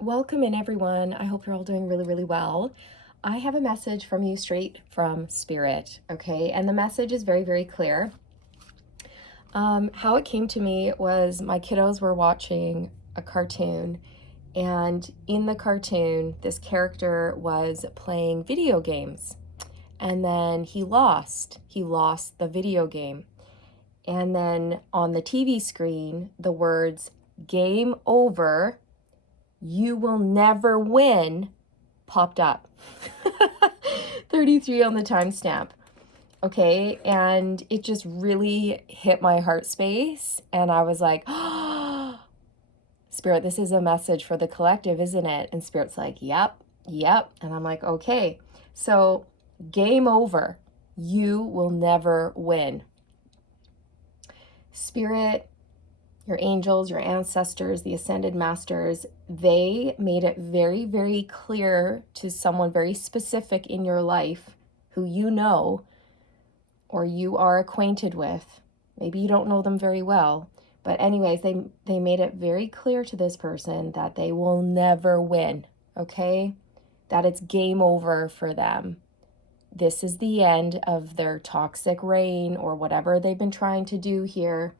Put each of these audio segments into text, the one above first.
Welcome in, everyone. I hope you're all doing really, really well. I have a message from you straight from Spirit, okay? And the message is very, very clear. How it came to me was my kiddos were watching a cartoon, and in the cartoon, this character was playing video games, and then he lost. He lost the video game. And then on the TV screen, the words, "Game over, you will never win," popped up. 33 on the timestamp. Okay, and it just really hit my heart space, and I was like, oh, Spirit, this is a message for the collective, isn't it? And Spirit's like, yep. And I'm like, okay, so game over. You will never win. Spirit, your angels, your ancestors, the ascended masters, they made it very, very clear to someone very specific in your life who you know or you are acquainted with. Maybe you don't know them very well. But anyways, they made it very clear to this person that they will never win, okay? That it's game over for them. This is the end of their toxic reign or whatever they've been trying to do here.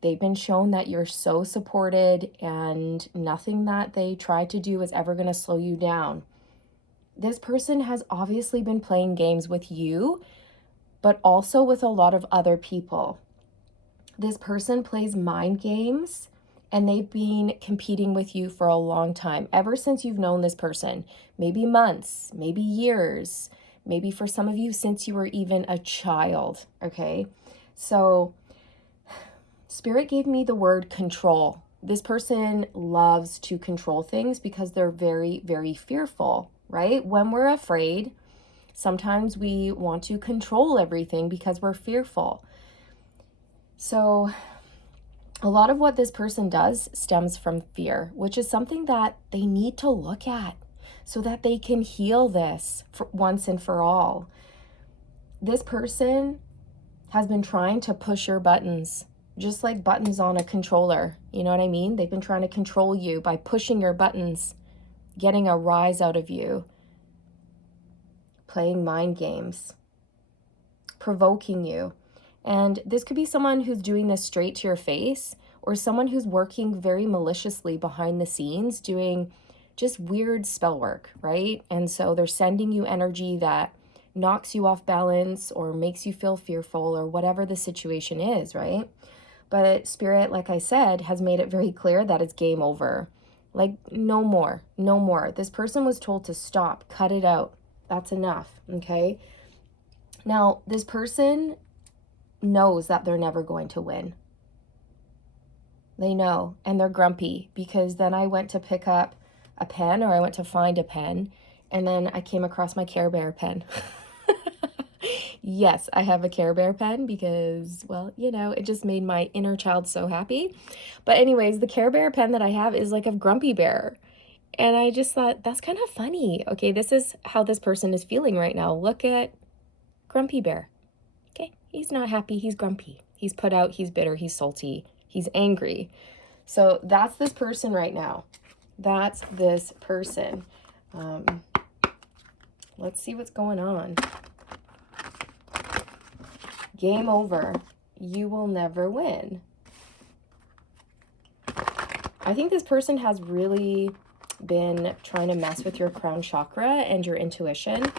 They've been shown that you're so supported and nothing that they try to do is ever going to slow you down. This person has obviously been playing games with you, but also with a lot of other people. This person plays mind games and they've been competing with you for a long time, ever since you've known this person, maybe months, maybe years, maybe for some of you since you were even a child, okay? So Spirit gave me the word control. This person loves to control things because they're very, very fearful, right? When we're afraid, sometimes we want to control everything because we're fearful. So a lot of what this person does stems from fear, which is something that they need to look at so that they can heal this for once and for all. This person has been trying to push your buttons, just like buttons on a controller. You know what I mean? They've been trying to control you by pushing your buttons, getting a rise out of you, playing mind games, provoking you. And this could be someone who's doing this straight to your face, or someone who's working very maliciously behind the scenes, doing just weird spell work, right? And so they're sending you energy that knocks you off balance or makes you feel fearful or whatever the situation is, right? But Spirit, like I said, has made it very clear that it's game over. Like, no more, no more. This person was told to stop, cut it out. That's enough, okay? Now, this person knows that they're never going to win. They know, and they're grumpy because then I went to pick up a pen, or I went to find a pen, and then I came across my Care Bear pen. Yes, I have a Care Bear pen because, well, it just made my inner child so happy. But anyways, the Care Bear pen that I have is like a grumpy bear. And I just thought, that's kind of funny. Okay, this is how this person is feeling right now. Look at Grumpy Bear. Okay, he's not happy, he's grumpy. He's put out, he's bitter, he's salty, he's angry. So that's this person right now. That's this person. Let's see what's going on. Game over. You will never win. I think this person has really been trying to mess with your crown chakra and your intuition.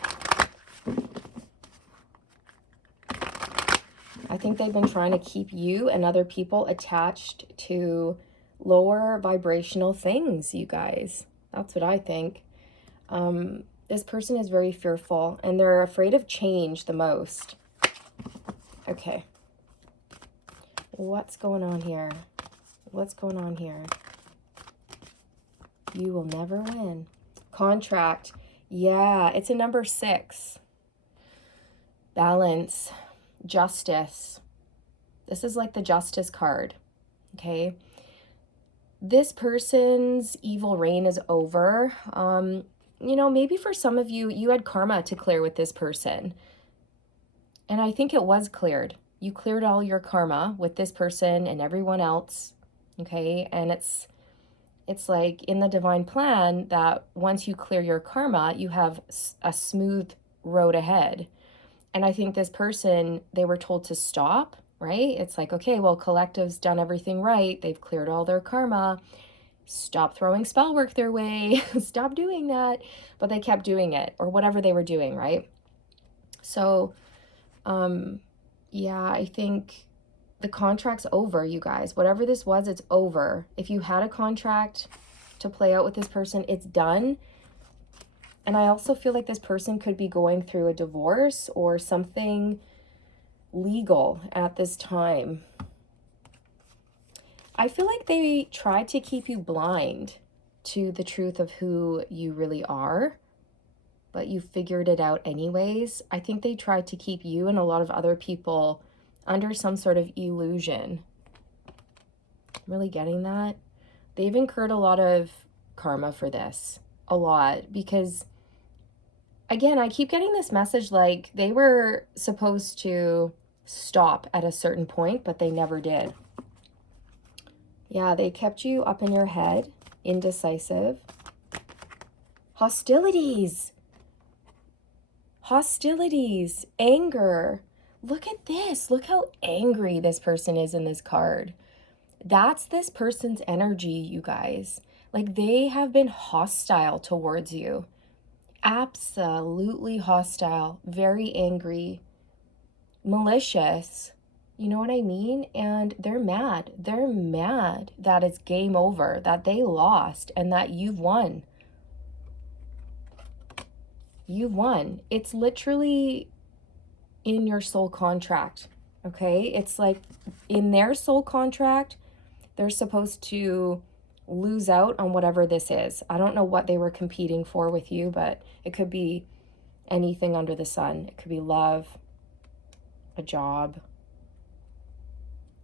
I think they've been trying to keep you and other people attached to lower vibrational things, you guys. That's what I think. This person is very fearful and they're afraid of change the most. Okay. What's going on here? What's going on here? You will never win. Contract. Yeah, it's a number 6. Balance. Justice. This is like the justice card. Okay. This person's evil reign is over. Maybe for some of you, you had karma to clear with this person. And I think it was cleared. You cleared all your karma with this person and everyone else. Okay. And It's like in the divine plan that once you clear your karma, you have a smooth road ahead. And I think this person, they were told to stop, right? It's like, okay, well, collective's done everything right. They've cleared all their karma. Stop throwing spell work their way. Stop doing that. But they kept doing it, or whatever they were doing, right? So, yeah, I think the contract's over, you guys. Whatever this was, it's over. If you had a contract to play out with this person, it's done. And I also feel like this person could be going through a divorce or something legal at this time. I feel like they tried to keep you blind to the truth of who you really are, but you figured it out anyways. I think they tried to keep you and a lot of other people under some sort of illusion. I'm really getting that. They've incurred a lot of karma for this. A lot. Because, again, I keep getting this message like they were supposed to stop at a certain point, but they never did. Yeah, they kept you up in your head, indecisive. Hostilities, anger. Look at this. Look how angry this person is in this card. That's this person's energy, you guys. Like, they have been hostile towards you. Absolutely hostile, very angry, malicious. You know what I mean? And they're mad. They're mad that it's game over, that they lost, and that you've won. You've won. It's literally in your soul contract, okay? It's like in their soul contract, they're supposed to lose out on whatever this is. I don't know what they were competing for with you, but it could be anything under the sun. It could be love, a job,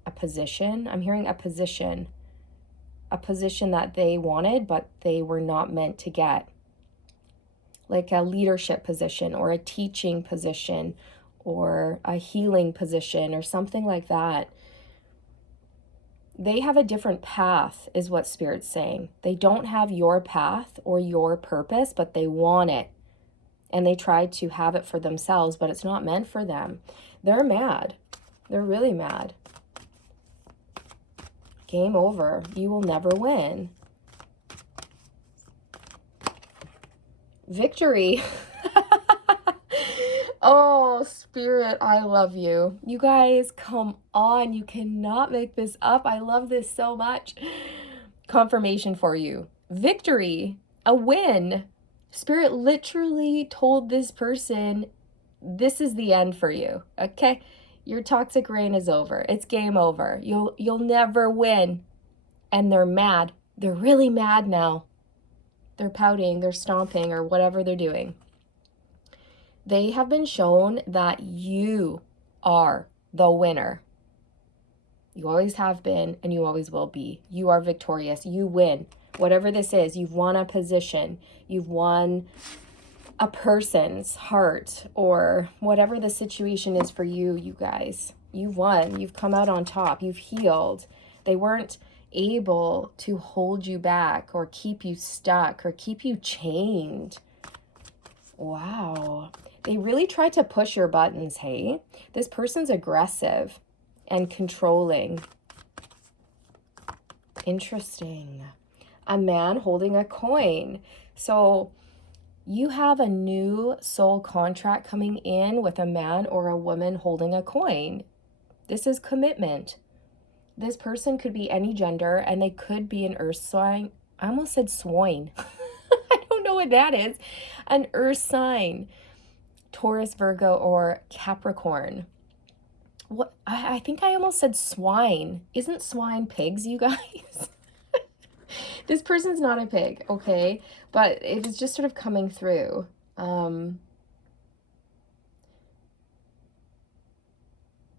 a position. I'm hearing a position that they wanted, but they were not meant to get. Like a leadership position or a teaching position or a healing position or something like that. They have a different path, is what Spirit's saying. They don't have your path or your purpose, but they want it. And they try to have it for themselves, but it's not meant for them. They're mad. They're really mad. Game over. You will never win. Victory. Oh, Spirit, I love you. You guys, come on. You cannot make this up. I love this so much. Confirmation for you. Victory. A win. Spirit literally told this person, this is the end for you, okay? Your toxic reign is over. It's game over. You'll never win. And they're mad. They're really mad now. They're pouting, they're stomping, or whatever they're doing. They have been shown that you are the winner. You always have been, and you always will be. You are victorious. You win. Whatever this is, you've won a position. You've won a person's heart, or whatever the situation is for you, you guys. You've won. You've come out on top. You've healed. They weren't able to hold you back or keep you stuck or keep you chained. Wow. They really tried to push your buttons, hey? This person's aggressive and controlling. Interesting. A man holding a coin. So you have a new soul contract coming in with a man or a woman holding a coin. This is commitment. This person could be any gender, and they could be an earth sign. I almost said swine. I don't know what that is. An earth sign. Taurus, Virgo, or Capricorn. What? I think I almost said swine. Isn't swine pigs, you guys? This person's not a pig, okay? But it is just sort of coming through. I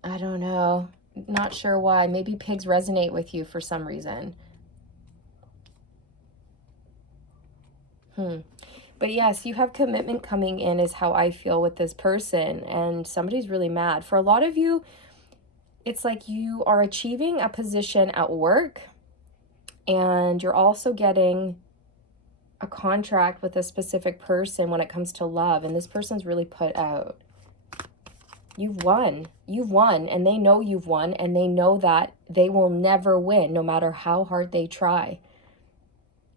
don't know. Not sure why. Maybe pigs resonate with you for some reason. But yes, you have commitment coming in is how I feel with this person. And somebody's really mad. For a lot of you, it's like you are achieving a position at work. And you're also getting a contract with a specific person when it comes to love, and this person's really put out. You've won, and they know you've won, and they know that they will never win no matter how hard they try.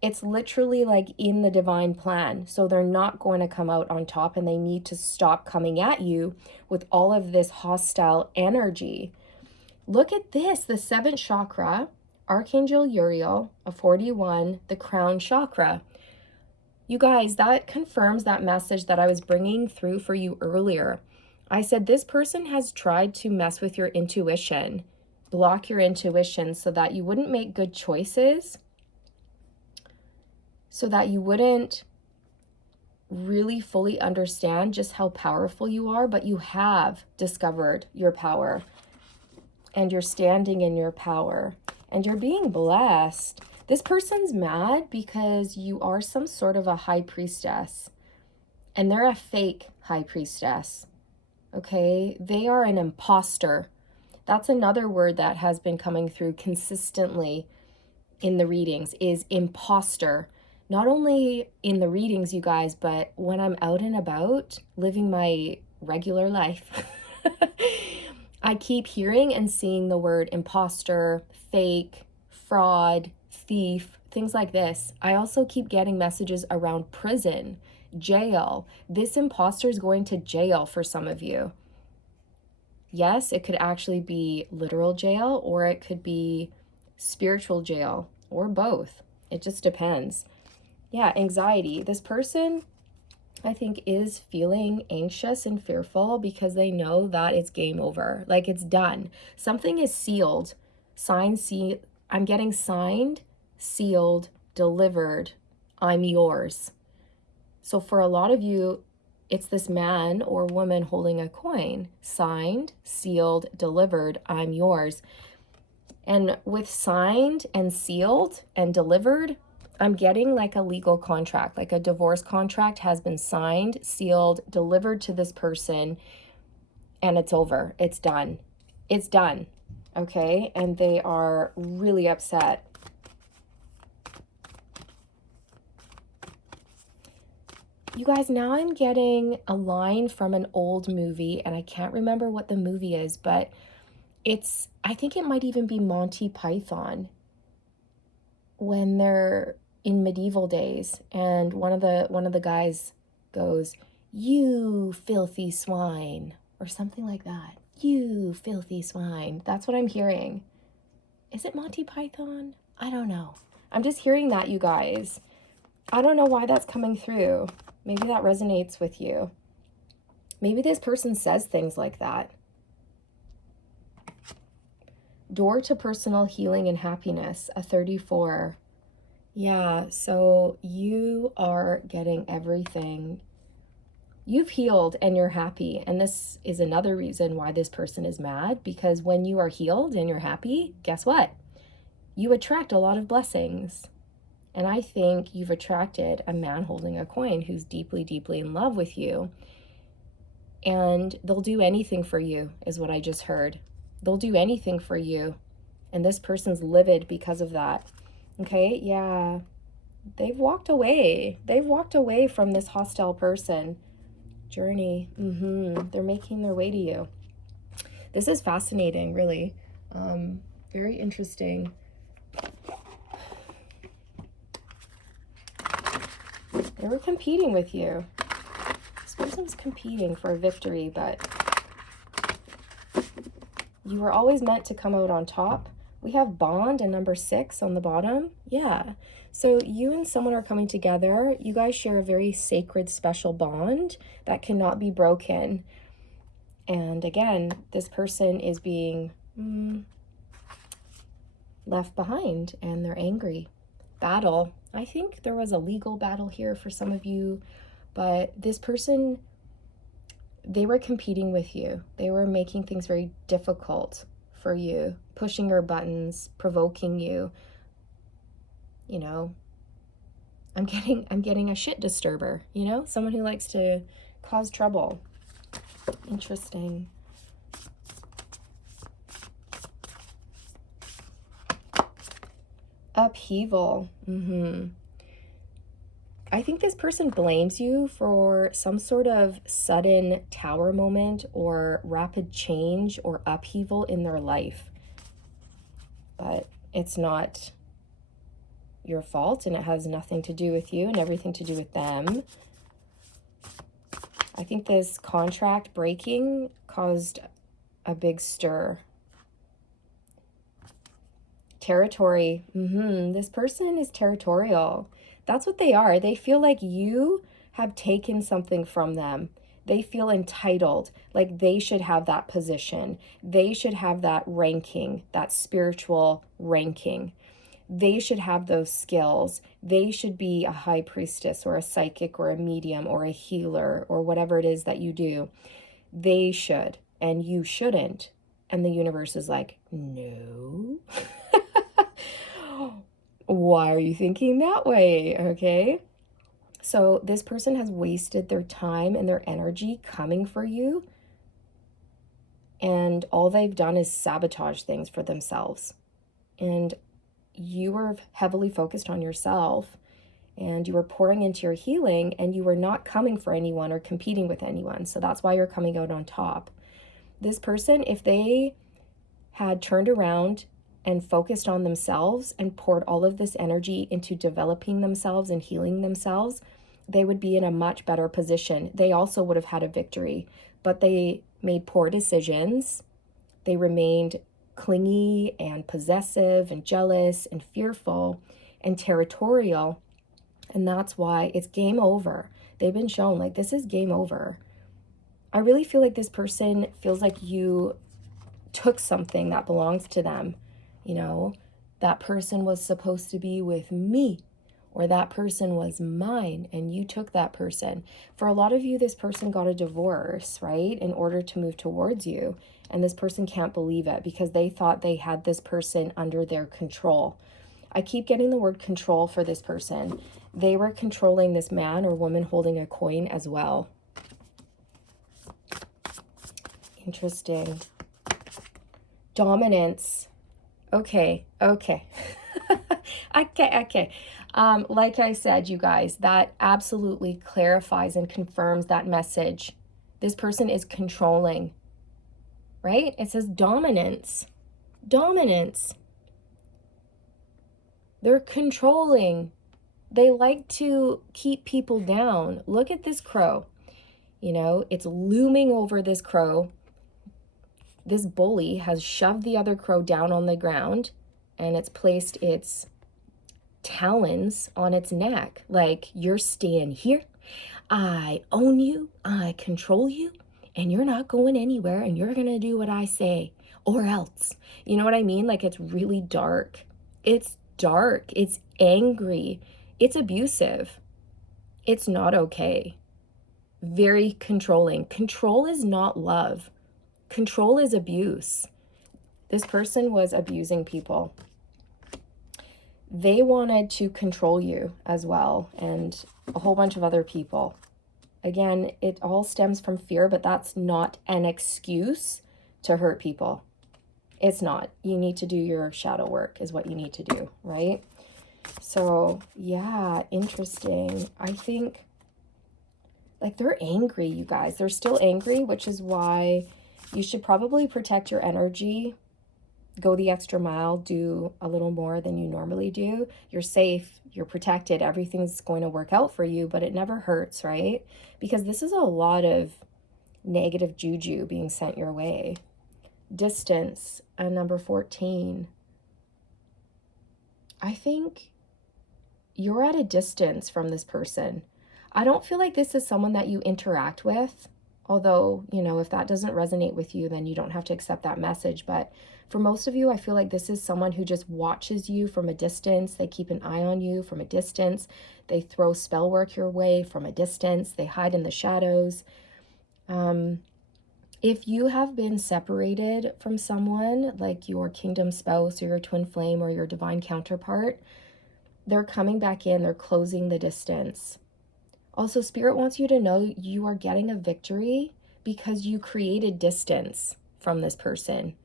It's literally like in the divine plan, so they're not going to come out on top, and they need to stop coming at you with all of this hostile energy. Look at this, the 7th chakra, Archangel Uriel, a 41, the crown chakra. You guys, that confirms that message that I was bringing through for you earlier. I said this person has tried to mess with your intuition, block your intuition so that you wouldn't make good choices, so that you wouldn't really fully understand just how powerful you are, but you have discovered your power, and you're standing in your power, and you're being blessed. This person's mad because you are some sort of a high priestess, and they're a fake high priestess, okay? They are an imposter. That's another word that has been coming through consistently in the readings, is imposter. Not only in the readings, you guys, but when I'm out and about living my regular life, I keep hearing and seeing the word imposter, fake, fraud, thief, things like this. I also keep getting messages around prison, jail. This imposter is going to jail for some of you. Yes, it could actually be literal jail, or it could be spiritual jail, or both. It just depends. Yeah, anxiety. This person, I think, is feeling anxious and fearful because they know that it's game over. Like, it's done. Something is sealed. I'm getting signed, sealed, delivered. I'm yours. So for a lot of you, it's this man or woman holding a coin. Signed, sealed, delivered. I'm yours. And with signed and sealed and delivered, I'm getting like a legal contract, like a divorce contract has been signed, sealed, delivered to this person, and it's over. It's done. It's done. Okay? And they are really upset. You guys, now I'm getting a line from an old movie, and I can't remember what the movie is, but I think it might even be Monty Python, when they're in medieval days, and one of the guys goes, "You filthy swine," or something like that. "You filthy swine." That's what I'm hearing. Is it Monty Python? I don't know. I'm just hearing that, you guys. I don't know why that's coming through. Maybe that resonates with you. Maybe this person says things like that. Door to personal healing and happiness, a 34. Yeah, so you are getting everything. You've healed and you're happy. And this is another reason why this person is mad, because when you are healed and you're happy, guess what? You attract a lot of blessings. And I think you've attracted a man holding a coin who's deeply, deeply in love with you. And they'll do anything for you, is what I just heard. They'll do anything for you. And this person's livid because of that. Okay, yeah. They've walked away. They've walked away from this hostile person. Journey. They're making their way to you. This is fascinating, really. Very interesting. They were competing with you. This person's competing for a victory, but you were always meant to come out on top. We have bond and number 6 on the bottom. Yeah. So you and someone are coming together. You guys share a very sacred, special bond that cannot be broken. And again, this person is being left behind, and they're angry. Battle. I think there was a legal battle here for some of you, but this person, they were competing with you. They were making things very difficult for you, pushing your buttons, provoking you. You know, I'm getting a shit disturber, you know, someone who likes to cause trouble. Interesting. Upheaval. I think this person blames you for some sort of sudden tower moment or rapid change or upheaval in their life. But it's not your fault, and it has nothing to do with you and everything to do with them. I think this contract breaking caused a big stir. Territory. This person is territorial. That's what they are. They feel like you have taken something from them. They feel entitled, like they should have that position. They should have that ranking, that spiritual ranking. They should have those skills. They should be a high priestess or a psychic or a medium or a healer or whatever it is that you do. They should, and you shouldn't. And the universe is like, no. Why are you thinking that way? Okay. So this person has wasted their time and their energy coming for you. And all they've done is sabotage things for themselves. And you were heavily focused on yourself, and you were pouring into your healing, and you were not coming for anyone or competing with anyone. So that's why you're coming out on top. This person, if they had turned around and focused on themselves and poured all of this energy into developing themselves and healing themselves, they would be in a much better position. They also would have had a victory, but they made poor decisions. They remained clingy and possessive and jealous and fearful and territorial. And that's why it's game over. They've been shown like this is game over. I really feel like this person feels like you took something that belongs to them. You know, that person was supposed to be with me, or that person was mine and you took that person. For a lot of you, this person got a divorce, right, in order to move towards you. And this person can't believe it because they thought they had this person under their control. I keep getting the word control for this person. They were controlling this man or woman holding a coin as well. Interesting. Dominance. Okay. Okay, like I said, you guys, that absolutely clarifies and confirms that message. This person is controlling, right? It says dominance. Dominance. They're controlling. They like to keep people down. Look at this crow. You know, it's looming over this crow. This bully has shoved the other crow down on the ground, and it's placed its talons on its neck. Like, you're staying here. I own you. I control you. And you're not going anywhere. And you're going to do what I say or else. You know what I mean? Like, it's really dark. It's dark. It's angry. It's abusive. It's not okay. Very controlling. Control is not love. Control is abuse. This person was abusing people. They wanted to control you as well, and a whole bunch of other people. Again, it all stems from fear, but that's not an excuse to hurt people. It's not. You need to do your shadow work is what you need to do, right? So, yeah, interesting. I think, like, they're angry, you guys. They're still angry, which is why you should probably protect your energy. Go the extra mile, do a little more than you normally do. You're safe, you're protected, everything's going to work out for you, but it never hurts, right? Because this is a lot of negative juju being sent your way. Distance, number 14. I think you're at a distance from this person. I don't feel like this is someone that you interact with. Although, you know, if that doesn't resonate with you, then you don't have to accept that message. But for most of you, I feel like this is someone who just watches you from a distance. They keep an eye on you from a distance. They throw spell work your way from a distance. They hide in the shadows. If you have been separated from someone, like your kingdom spouse or your twin flame or your divine counterpart, they're coming back in. They're closing the distance. Also, Spirit wants you to know you are getting a victory because you created distance from this person.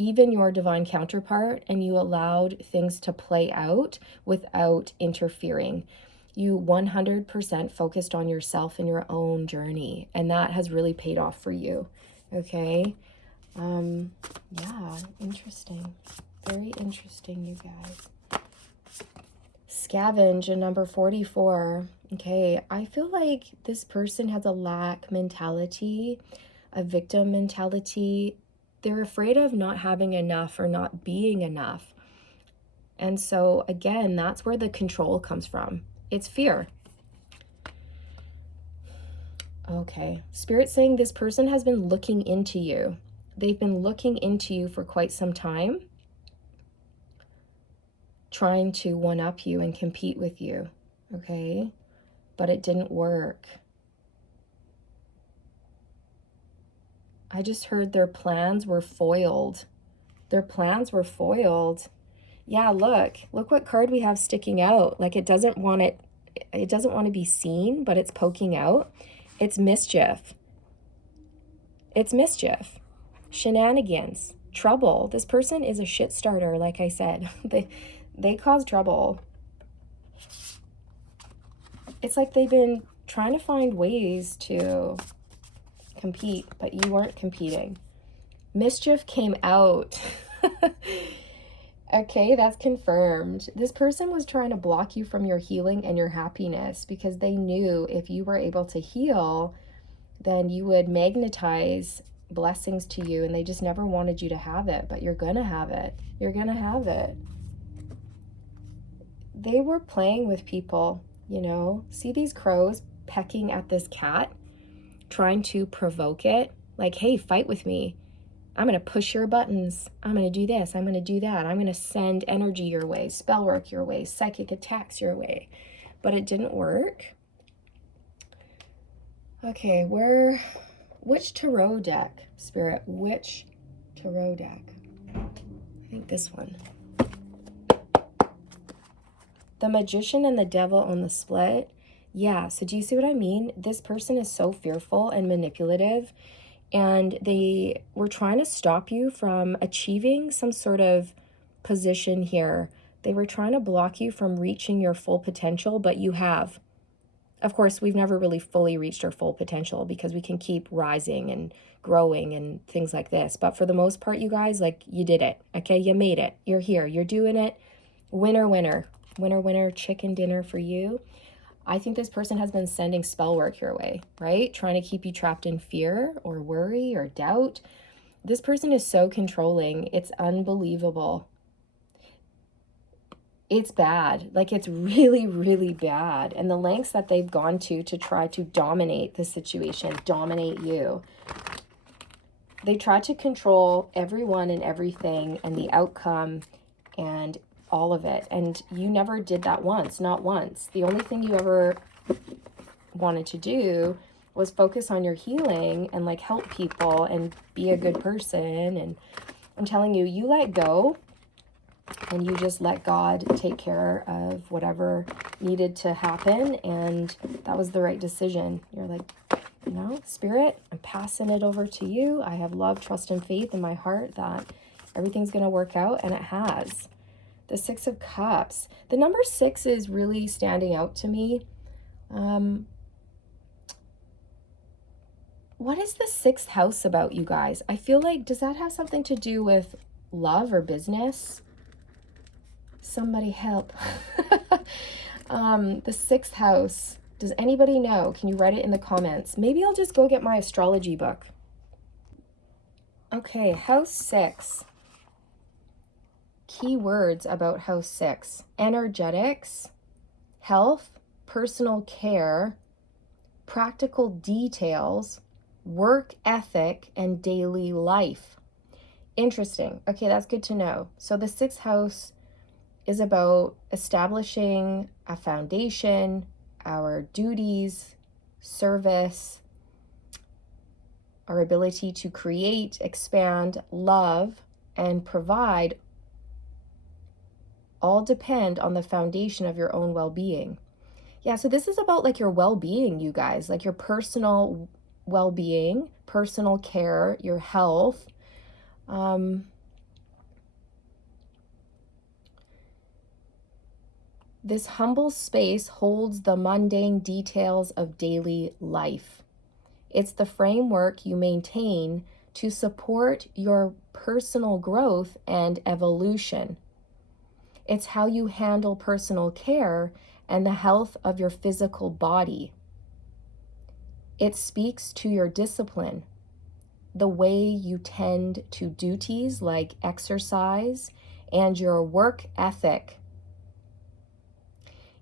even your divine counterpart, and you allowed things to play out without interfering. You 100% focused on yourself and your own journey, and that has really paid off for you. Okay. Yeah, interesting. Very interesting, you guys. Scavenge in number 44. Okay, I feel like this person has a lack mentality, a victim mentality. They're afraid of not having enough or not being enough. And so, again, that's where the control comes from. It's fear. Okay, Spirit's saying this person has been looking into you. They've been looking into you for quite some time, trying to one-up you and compete with you, okay? But it didn't work. I just heard their plans were foiled. Their plans were foiled. Yeah, look what card we have sticking out. Like it doesn't want to be seen, but it's poking out. It's mischief. It's mischief. Shenanigans. Trouble. This person is a shit starter, like I said. They cause trouble. It's like they've been trying to find ways to compete, but you weren't competing. Mischief came out. Okay, that's confirmed. This person was trying to block you from your healing and your happiness because they knew if you were able to heal, then you would magnetize blessings to you, and they just never wanted you to have it, but you're gonna have it. You're gonna have it. They were playing with people, you know. See these crows pecking at this cat, trying to provoke it, like, hey, fight with me. I'm going to push your buttons. I'm going to do this. I'm going to do that. I'm going to send energy your way, spell work your way, psychic attacks your way. But it didn't work. Okay, which tarot deck, Spirit? Which tarot deck? I think this one. The Magician and the Devil on the split. Yeah, so do you see what I mean? This person is so fearful and manipulative, and they were trying to stop you from achieving some sort of position here. They were trying to block you from reaching your full potential, but you have. Of course, we've never really fully reached our full potential because we can keep rising and growing and things like this. But for the most part, you guys, like, you did it. Okay, you made it. You're here. You're doing it. Winner, winner. Winner, winner, chicken dinner for you. I think this person has been sending spell work your way, right? Trying to keep you trapped in fear or worry or doubt. This person is so controlling. It's unbelievable. It's bad. Like, it's really, really bad. And the lengths that they've gone to try to dominate the situation, dominate you. They try to control everyone and everything and the outcome and all of it. And you never did that once, not once. The only thing you ever wanted to do was focus on your healing and like help people and be a good person. And I'm telling you, you let go and you just let God take care of whatever needed to happen. And that was the right decision. You're like, you know, Spirit, I'm passing it over to you. I have love, trust, and faith in my heart that everything's going to work out, and it has. The Six of Cups. The number 6 is really standing out to me. What is the 6th house about, you guys? I feel like, does that have something to do with love or business? Somebody help. The 6th house. Does anybody know? Can you write it in the comments? Maybe I'll just go get my astrology book. Okay, house 6. Key words about house 6. Energetics, health, personal care, practical details, work ethic, and daily life. Interesting. Okay, that's good to know. So the 6th house is about establishing a foundation, our duties, service, our ability to create, expand, love, and provide all depend on the foundation of your own well-being. Yeah, so this is about like your well-being, you guys, like your personal well-being, personal care, your health. This humble space holds the mundane details of daily life. It's the framework you maintain to support your personal growth and evolution. It's how you handle personal care and the health of your physical body. It speaks to your discipline, the way you tend to duties like exercise, and your work ethic.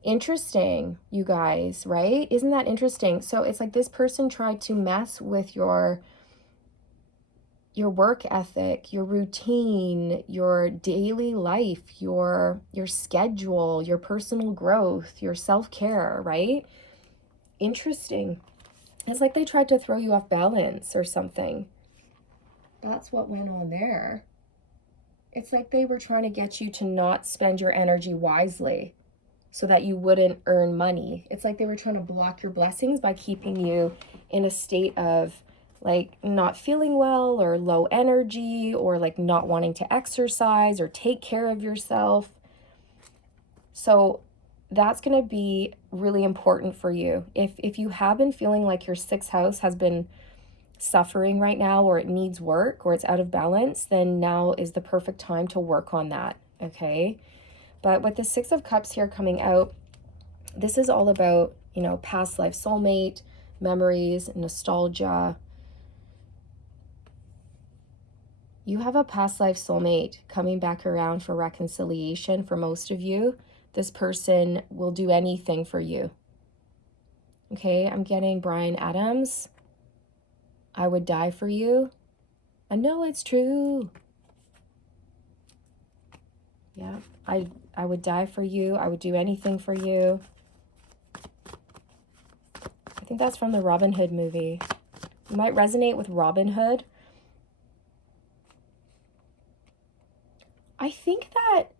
Interesting, you guys, right? Isn't that interesting? So it's like this person tried to mess with your work ethic, your routine, your daily life, your schedule, your personal growth, your self-care, right? Interesting. It's like they tried to throw you off balance or something. That's what went on there. It's like they were trying to get you to not spend your energy wisely so that you wouldn't earn money. It's like they were trying to block your blessings by keeping you in a state of like not feeling well or low energy or like not wanting to exercise or take care of yourself. So that's going to be really important for you. If you have been feeling like your sixth house has been suffering right now, or it needs work, or it's out of balance, then now is the perfect time to work on that, okay? But with the Six of Cups here coming out, this is all about, past life soulmate, memories, nostalgia. You have a past life soulmate coming back around for reconciliation for most of you. This person will do anything for you. Okay, I'm getting Bryan Adams. I would die for you. I know it's true. Yeah, I would die for you. I would do anything for you. I think that's from the Robin Hood movie. You might resonate with Robin Hood. I think that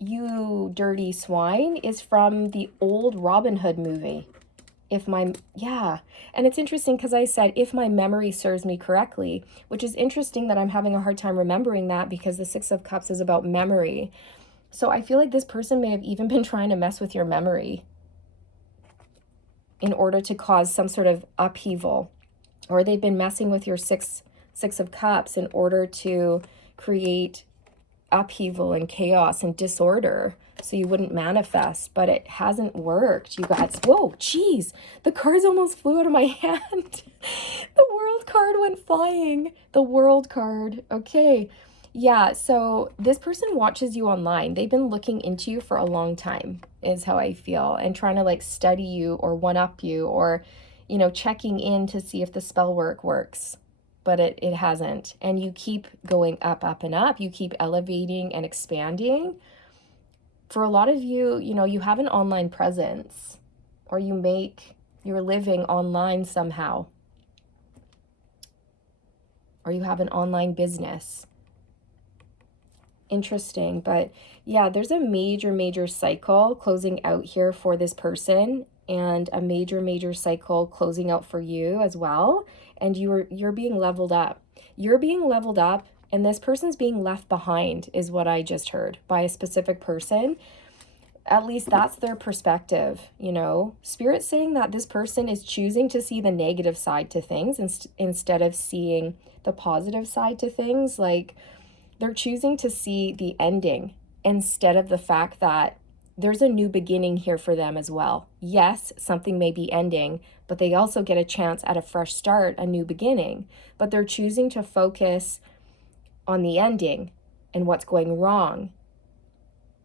You Dirty Swine is from the old Robin Hood movie. Yeah. And it's interesting because I said, if my memory serves me correctly, which is interesting that I'm having a hard time remembering that because the Six of Cups is about memory. So I feel like this person may have even been trying to mess with your memory in order to cause some sort of upheaval, or they've been messing with your six of cups in order to create upheaval and chaos and disorder so you wouldn't manifest, but it hasn't worked, you guys. Whoa, geez, the cards almost flew out of my hand. The World card went flying. The World card. Okay. Yeah, so this person watches you online. They've been looking into you for a long time, is how I feel, and trying to like study you or one up you, or, checking in to see if the spell work works. But it hasn't. And you keep going up, up, and up. You keep elevating and expanding. For a lot of you, you have an online presence, or you make your living online somehow, or you have an online business. Interesting. But yeah, there's a major cycle closing out here for this person, and a major cycle closing out for you as well. And you're being leveled up. You're being leveled up, and this person's being left behind is what I just heard by a specific person. At least that's their perspective, Spirit's saying that this person is choosing to see the negative side to things instead of seeing the positive side to things. Like, they're choosing to see the ending instead of the fact that there's a new beginning here for them as well. Yes, something may be ending, but they also get a chance at a fresh start, a new beginning. But they're choosing to focus on the ending and what's going wrong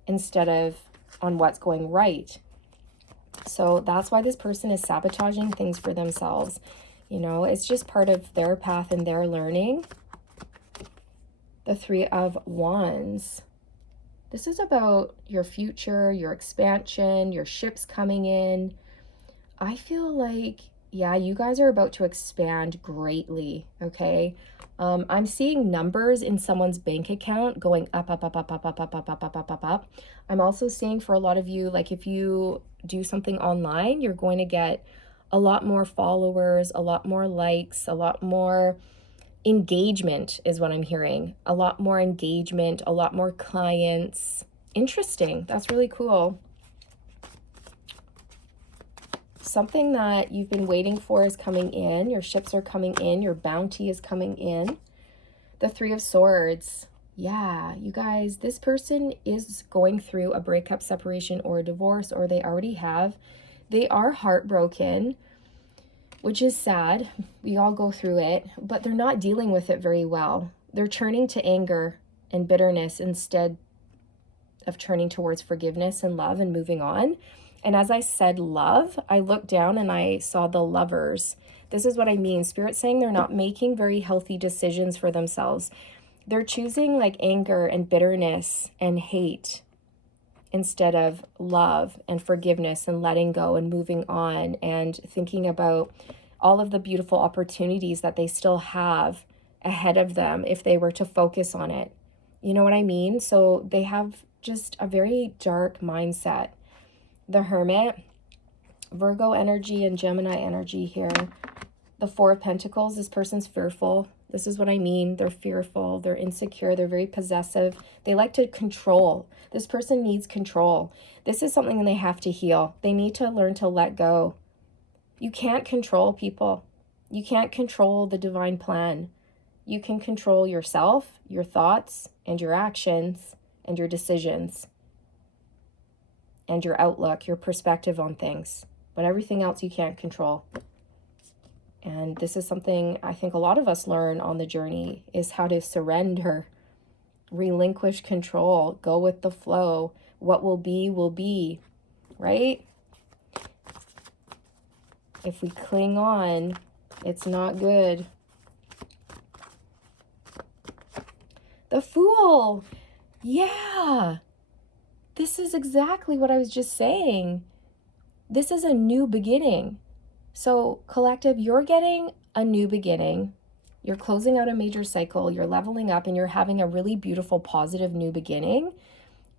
instead of on what's going right. So that's why this person is sabotaging things for themselves. It's just part of their path and their learning. The Three of Wands. This is about your future, your expansion, your ships coming in. I feel like, yeah, you guys are about to expand greatly, okay? I'm seeing numbers in someone's bank account going up, up, up, up, up, up, up, up, up, up, up, up, up. I'm also seeing for a lot of you, like if you do something online, you're going to get a lot more followers, a lot more likes, a lot more engagement is what I'm hearing. A lot more engagement, a lot more clients. Interesting. That's really cool. Something that you've been waiting for is coming in. Your ships are coming in. Your bounty is coming in. The Three of Swords. Yeah, you guys, this person is going through a breakup, separation, or a divorce, or they already have. They are heartbroken, which is sad. We all go through it, but they're not dealing with it very well. They're turning to anger and bitterness instead of turning towards forgiveness and love and moving on. And as I said love, I looked down and I saw the Lovers. This is what I mean. Spirit's saying they're not making very healthy decisions for themselves. They're choosing like anger and bitterness and hate instead of love and forgiveness and letting go and moving on and thinking about all of the beautiful opportunities that they still have ahead of them if they were to focus on it. You know what I mean? So they have just a very dark mindset. The Hermit, Virgo energy and Gemini energy here. The Four of Pentacles, this person's fearful. This is what I mean. They're fearful. They're insecure. They're very possessive. They like to control. This person needs control. This is something they have to heal. They need to learn to let go. You can't control people. You can't control the divine plan. You can control yourself, your thoughts, and your actions, and your decisions, and your outlook, your perspective on things. But everything else you can't control. And this is something I think a lot of us learn on the journey, is how to surrender, relinquish control, go with the flow. What will be, right? If we cling on, it's not good. The Fool. Yeah. This is exactly what I was just saying. This is a new beginning. So collective, you're getting a new beginning. You're closing out a major cycle. You're leveling up and you're having a really beautiful, positive new beginning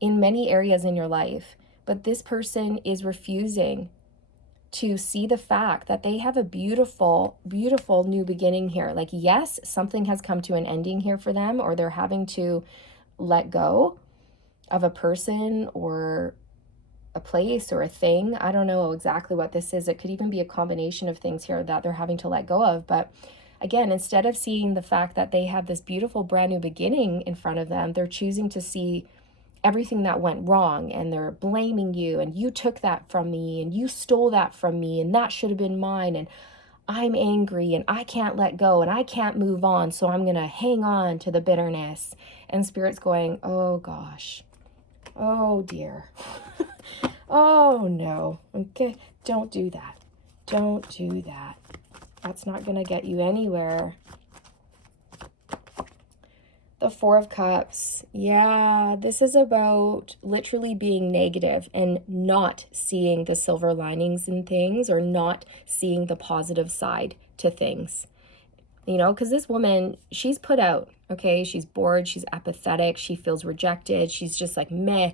in many areas in your life. But this person is refusing to see the fact that they have a beautiful, beautiful new beginning here. Like, yes, something has come to an ending here for them, or they're having to let go of a person or a place or a thing. I don't know exactly what this is. It could even be a combination of things here that they're having to let go of. But again, instead of seeing the fact that they have this beautiful brand new beginning in front of them, they're choosing to see everything that went wrong, and they're blaming you, and you took that from me, and you stole that from me, and that should have been mine, and I'm angry, and I can't let go, and I can't move on, so I'm gonna hang on to the bitterness. And Spirit's going, oh gosh, oh dear. Oh no. Okay, don't do that. Don't do that. That's not gonna get you anywhere. The Four of Cups. Yeah, this is about literally being negative and not seeing the silver linings in things, or not seeing the positive side to things. You know, because this woman, she's put out, okay? She's bored, she's apathetic, she feels rejected, she's just like meh.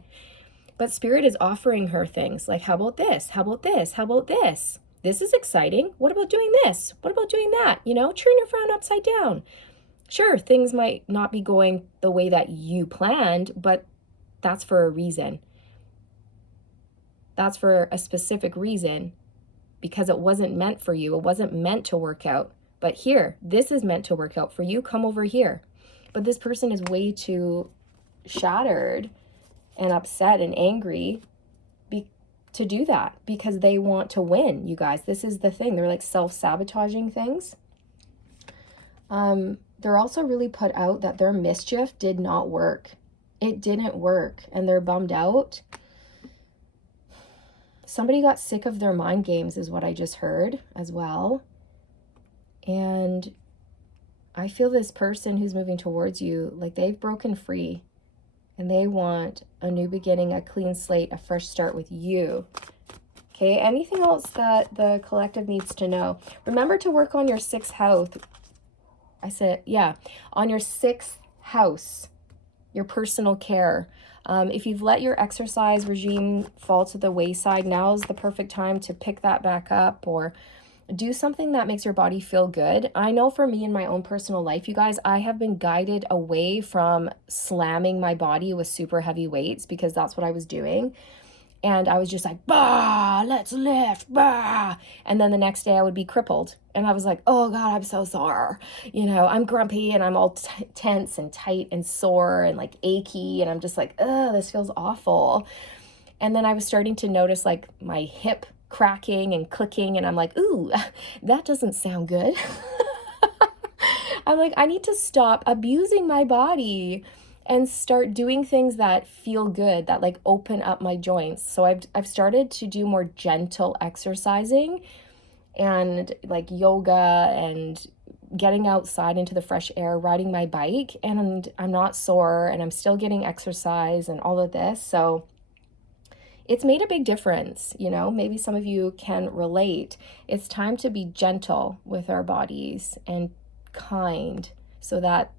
But Spirit is offering her things like, how about this? How about this? How about this? This is exciting. What about doing this? What about doing that? You know, turn your frown upside down. Sure, things might not be going the way that you planned, but that's for a reason. That's for a specific reason, because it wasn't meant for you. It wasn't meant to work out. But here, this is meant to work out for you. Come over here. But this person is way too shattered and upset and angry to do that, because they want to win, you guys. This is the thing. They're like self-sabotaging things. They're also really put out that their mischief did not work. It didn't work, and they're bummed out. Somebody got sick of their mind games is what I just heard as well. And I feel this person who's moving towards you, like they've broken free, and they want a new beginning, a clean slate, a fresh start with you. Okay, anything else that the collective needs to know? Remember to work on your 6th house. I said, yeah, on your 6th house, your personal care. If you've let your exercise regime fall to the wayside, now's the perfect time to pick that back up, or Do something that makes your body feel good. I know for me in my own personal life, you guys, I have been guided away from slamming my body with super heavy weights because that's what I was doing. And I was just like, bah, let's lift, bah. And then the next day I would be crippled. And I was like, oh God, I'm so sore. I'm grumpy and I'm all tense and tight and sore and like achy. And I'm just like, oh, this feels awful. And then I was starting to notice like my hip cracking and clicking. And I'm like, ooh, that doesn't sound good. I'm like, I need to stop abusing my body and start doing things that feel good, that like open up my joints. So I've started to do more gentle exercising and like yoga and getting outside into the fresh air, riding my bike, and I'm not sore and I'm still getting exercise and all of this. So it's made a big difference. Maybe some of you can relate. It's time to be gentle with our bodies and kind so that,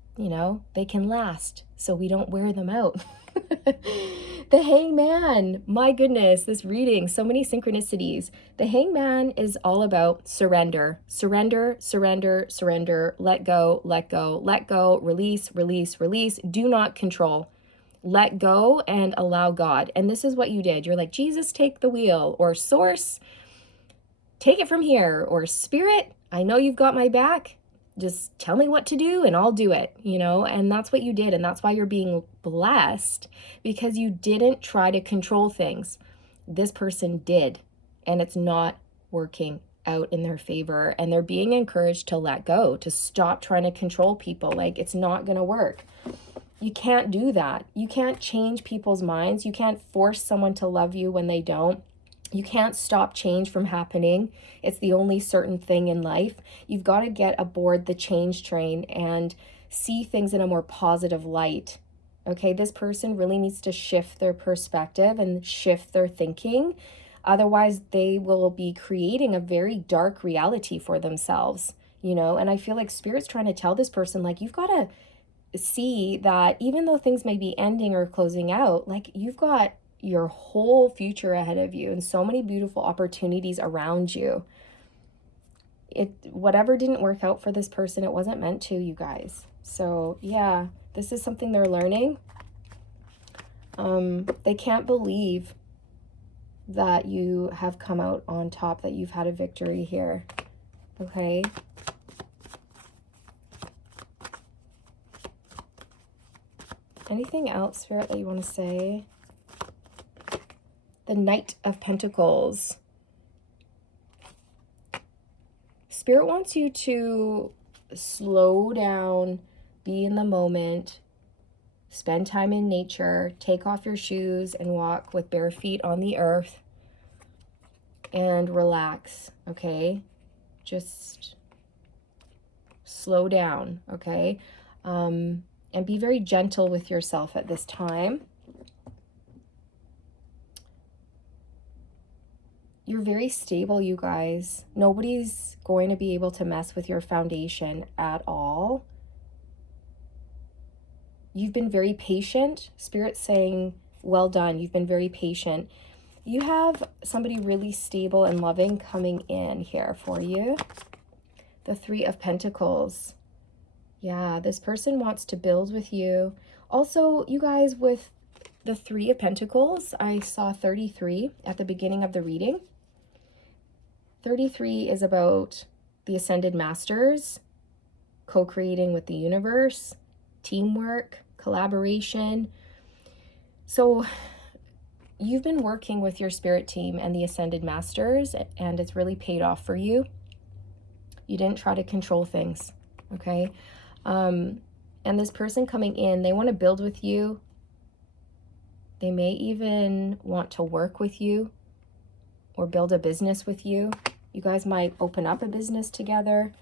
they can last, so we don't wear them out. The hangman, my goodness, this reading, so many synchronicities. The hangman is all about surrender, surrender, surrender, surrender, let go, let go, let go, release, release, release. Do not control. Let go and allow God. And this is what you did. You're like, Jesus, take the wheel, or source, take it from here, or spirit, I know you've got my back. Just tell me what to do and I'll do it, and that's what you did. And that's why you're being blessed, because you didn't try to control things. This person did, and it's not working out in their favor. And they're being encouraged to let go, to stop trying to control people. Like, it's not going to work. You can't do that. You can't change people's minds. You can't force someone to love you when they don't. You can't stop change from happening. It's the only certain thing in life. You've got to get aboard the change train and see things in a more positive light. Okay, this person really needs to shift their perspective and shift their thinking. Otherwise, they will be creating a very dark reality for themselves, and I feel like Spirit's trying to tell this person, like, you've got to see that even though things may be ending or closing out, like, you've got your whole future ahead of you and so many beautiful opportunities around you. Whatever didn't work out for this person, it wasn't meant to, you guys. So yeah, this is something they're learning. They can't believe that you have come out on top, that you've had a victory here. Okay. Anything else, Spirit, that you want to say? The Knight of Pentacles. Spirit wants you to slow down, be in the moment, spend time in nature, take off your shoes and walk with bare feet on the earth and relax, okay? Just slow down, okay? And be very gentle with yourself at this time. You're very stable, you guys. Nobody's going to be able to mess with your foundation at all. You've been very patient. Spirit's saying, well done. You've been very patient. You have somebody really stable and loving coming in here for you. The Three of Pentacles. Yeah, this person wants to build with you. Also, you guys, with the Three of Pentacles, I saw 33 at the beginning of the reading. 33 is about the Ascended Masters, co-creating with the universe, teamwork, collaboration. So you've been working with your spirit team and the Ascended Masters, and it's really paid off for you. You didn't try to control things, okay? And this person coming in, they want to build with you. They may even want to work with you or build a business with you. You guys might open up a business together.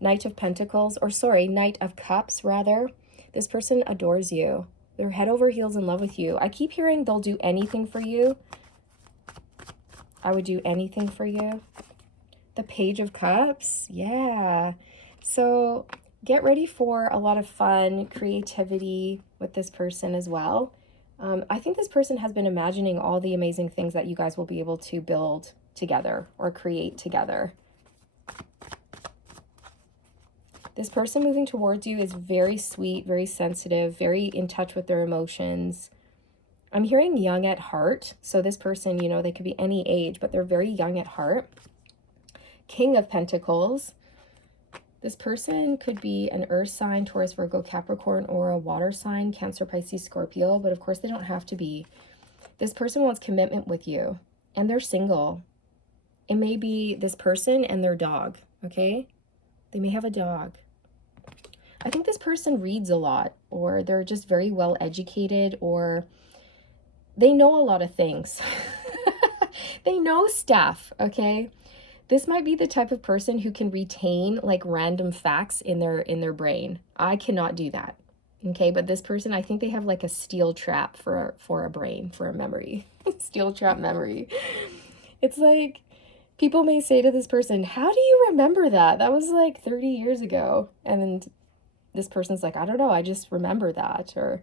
Knight of Pentacles, or sorry, Knight of Cups, rather. This person adores you. They're head over heels in love with you. I keep hearing they'll do anything for you. I would do anything for you. The Page of Cups, yeah. So get ready for a lot of fun, creativity with this person as well. I think this person has been imagining all the amazing things that you guys will be able to build together or create together. This person moving towards you is very sweet, very sensitive, very in touch with their emotions. I'm hearing young at heart. So this person, you know, they could be any age, but they're very young at heart. King of Pentacles. This person could be an earth sign, Taurus, Virgo, Capricorn, or a water sign, Cancer, Pisces, Scorpio. But of course, they don't have to be. This person wants commitment with you, and they're single. It may be this person and their dog, okay? They may have a dog. I think this person reads a lot, or they're just very well educated, or they know a lot of things. They know stuff, okay? This might be the type of person who can retain like random facts in their brain. I cannot do that. Okay, but this person, I think they have like a steel trap for a brain, for a memory. Steel trap memory. It's like people may say to this person, "How do you remember that? That was like 30 years ago." And this person's like, "I don't know, I just remember that." Or,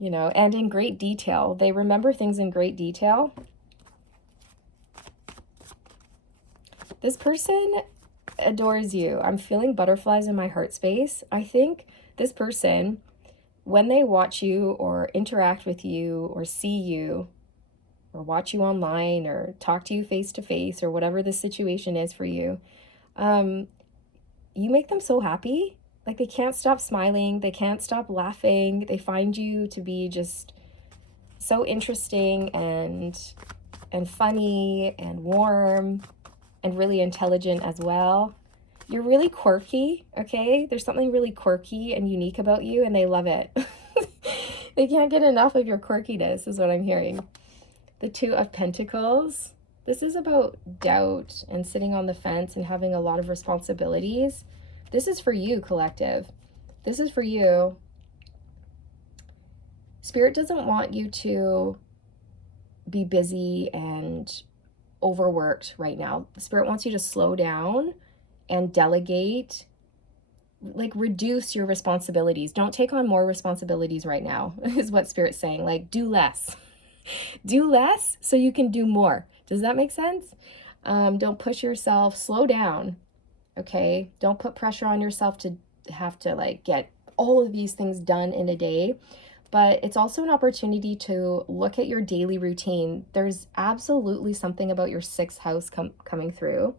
you know, and in great detail. They remember things in great detail. This person adores you. I'm feeling butterflies in my heart space. I think this person, when they watch you or interact with you or see you or watch you online or talk to you face to face or whatever the situation is for you, you make them so happy. Like they can't stop smiling. They can't stop laughing. They find you to be just so interesting and funny and warm and really intelligent as well. You're really quirky, okay? There's something really quirky and unique about you, and they love it. They can't get enough of your quirkiness, is what I'm hearing. The Two of Pentacles. This is about doubt and sitting on the fence and having a lot of responsibilities. This is for you, collective. This is for you. Spirit doesn't want you to be busy and overworked right now. Spirit wants you to slow down and delegate, like reduce your responsibilities. Don't take on more responsibilities right now, is what Spirit's saying. Like do less. Do less so you can do more. Does that make sense? Don't push yourself. Slow down, okay? Don't put pressure on yourself to have to like get all of these things done in a day. But it's also an opportunity to look at your daily routine. There's absolutely something about your sixth house coming through.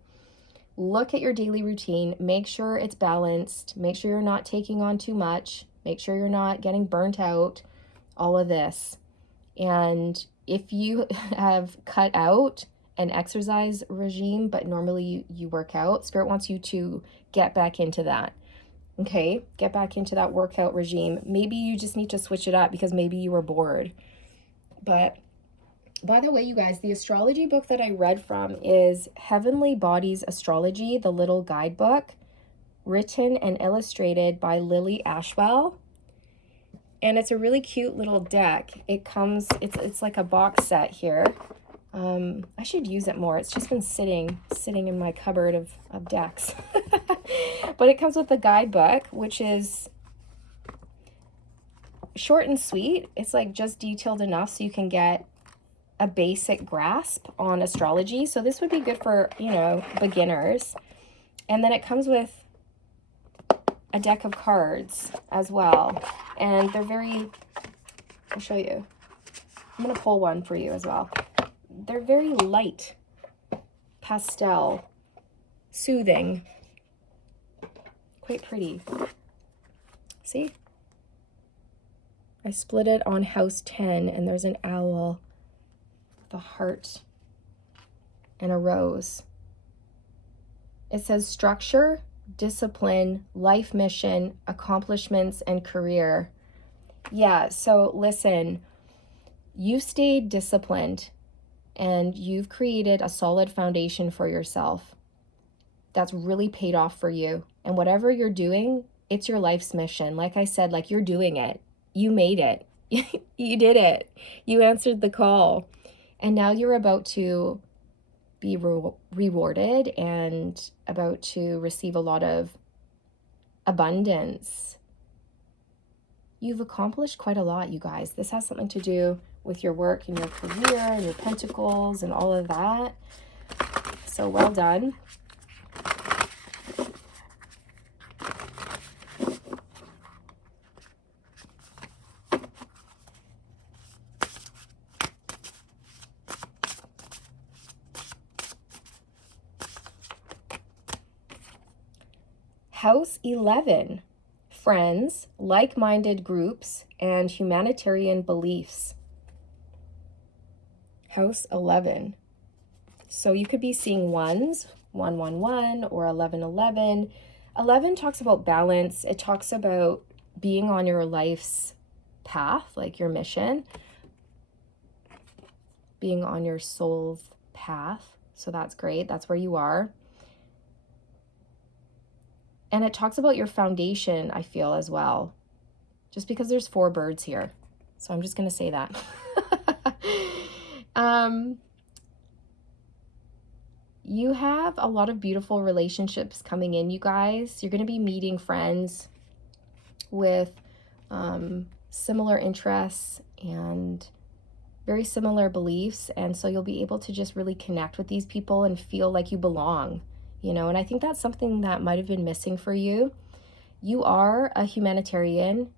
Look at your daily routine. Make sure it's balanced. Make sure you're not taking on too much. Make sure you're not getting burnt out. All of this. And if you have cut out an exercise regime, but normally you work out, Spirit wants you to get back into that. Okay, get back into that workout regime. Maybe you just need to switch it up because maybe you were bored. But by the way, you guys, the astrology book that I read from is Heavenly Bodies Astrology, the little guidebook, written and illustrated by Lily Ashwell. And it's a really cute little deck. It comes, it's like a box set here. I should use it more. It's just been sitting in my cupboard of decks. But it comes with the guidebook, which is short and sweet. It's like just detailed enough so you can get a basic grasp on astrology. So this would be good for, you know, beginners. And then it comes with a deck of cards as well. And they're very, I'll show you. I'm going to pull one for you as well. They're very light, pastel, soothing, quite pretty. See? I split it on house 10 and there's an owl with a heart and a rose. It says structure, discipline, life mission, accomplishments, and career. Yeah, so listen, you stayed disciplined and you've created a solid foundation for yourself. That's really paid off for you. And whatever you're doing, it's your life's mission. Like I said, like you're doing it. You made it. You did it. You answered the call. And now you're about to be rewarded and about to receive a lot of abundance. You've accomplished quite a lot, you guys. This has something to do with your work and your career and your pentacles and all of that. So well done. House 11, friends, like-minded groups, and humanitarian beliefs. House 11. So you could be seeing ones, 111 or 1111. 11 talks about balance. It talks about being on your life's path, like your mission, being on your soul's path. So that's great. That's where you are. And it talks about your foundation, I feel, as well. Just because there's 4 birds here. So I'm just going to say that. You have a lot of beautiful relationships coming in, you guys. You're going to be meeting friends with similar interests and very similar beliefs. And so you'll be able to just really connect with these people and feel like you belong, you know. And I think that's something that might have been missing for you. You are a humanitarian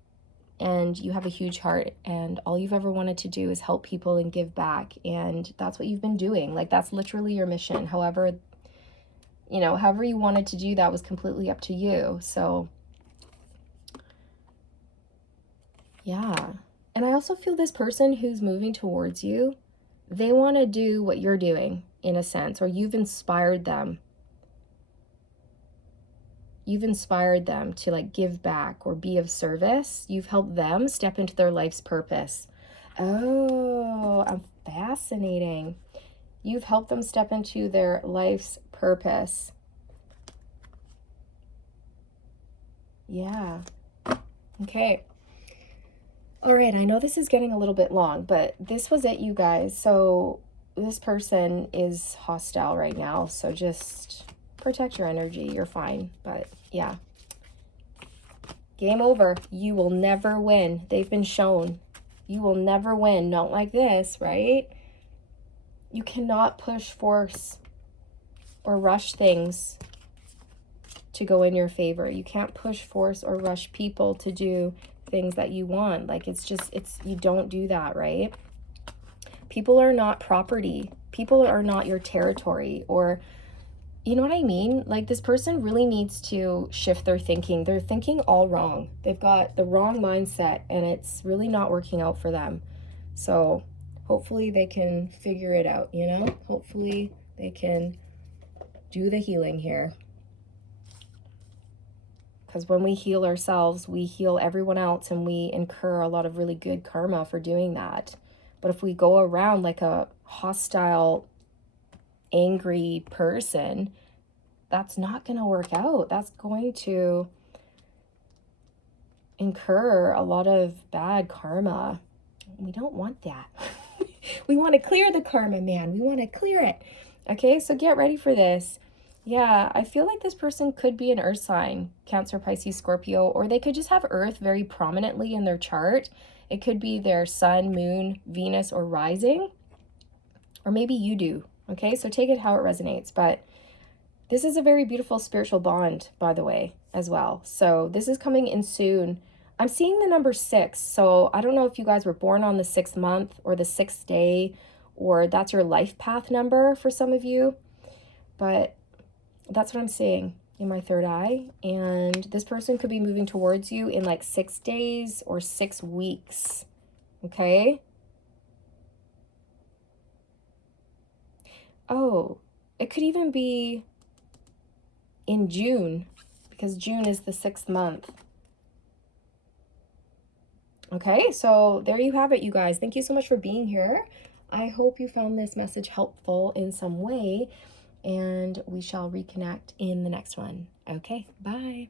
and you have a huge heart, and all you've ever wanted to do is help people and give back. And that's what you've been doing. Like, that's literally your mission. However, you know, however you wanted to do that was completely up to you. So yeah. And I also feel this person who's moving towards you, they want to do what you're doing in a sense, or you've inspired them. You've inspired them to like give back or be of service. You've helped them step into their life's purpose. Oh, I'm fascinating. You've helped them step into their life's purpose. Yeah. Okay. All right, I know this is getting a little bit long, but this was it, you guys. So this person is hostile right now, so just protect your energy. You're fine. But yeah, game over. You will never win. They've been shown. You will never win. Not like this, right? You cannot push, force, or rush things to go in your favor. You can't push, force, or rush people to do things that you want. Like, you don't do that, right? People are not property. People are not your territory, or you know what I mean? Like, this person really needs to shift their thinking. They're thinking all wrong. They've got the wrong mindset, and it's really not working out for them. So hopefully they can figure it out, you know? Hopefully they can do the healing here. Because when we heal ourselves, we heal everyone else, and we incur a lot of really good karma for doing that. But if we go around like a hostile, angry person, that's not going to work out. That's going to incur a lot of bad karma. We don't want that. We want to clear the karma, man. We want to clear it. Okay, so get ready for this. Yeah, I feel like this person could be an earth sign, Cancer, Pisces, Scorpio, or they could just have earth very prominently in their chart. It could be their sun, moon, Venus, or rising, or maybe you do. Okay, so take it how it resonates. But this is a very beautiful spiritual bond, by the way, as well. So this is coming in soon. I'm seeing the number 6. So I don't know if you guys were born on the 6th month or the 6th day, or that's your life path number for some of you. But that's what I'm seeing in my third eye. And this person could be moving towards you in like 6 days or 6 weeks. Okay? Oh, it could even be in June, because June is the 6th month. Okay, so there you have it, you guys. Thank you so much for being here. I hope you found this message helpful in some way, and we shall reconnect in the next one. Okay, bye.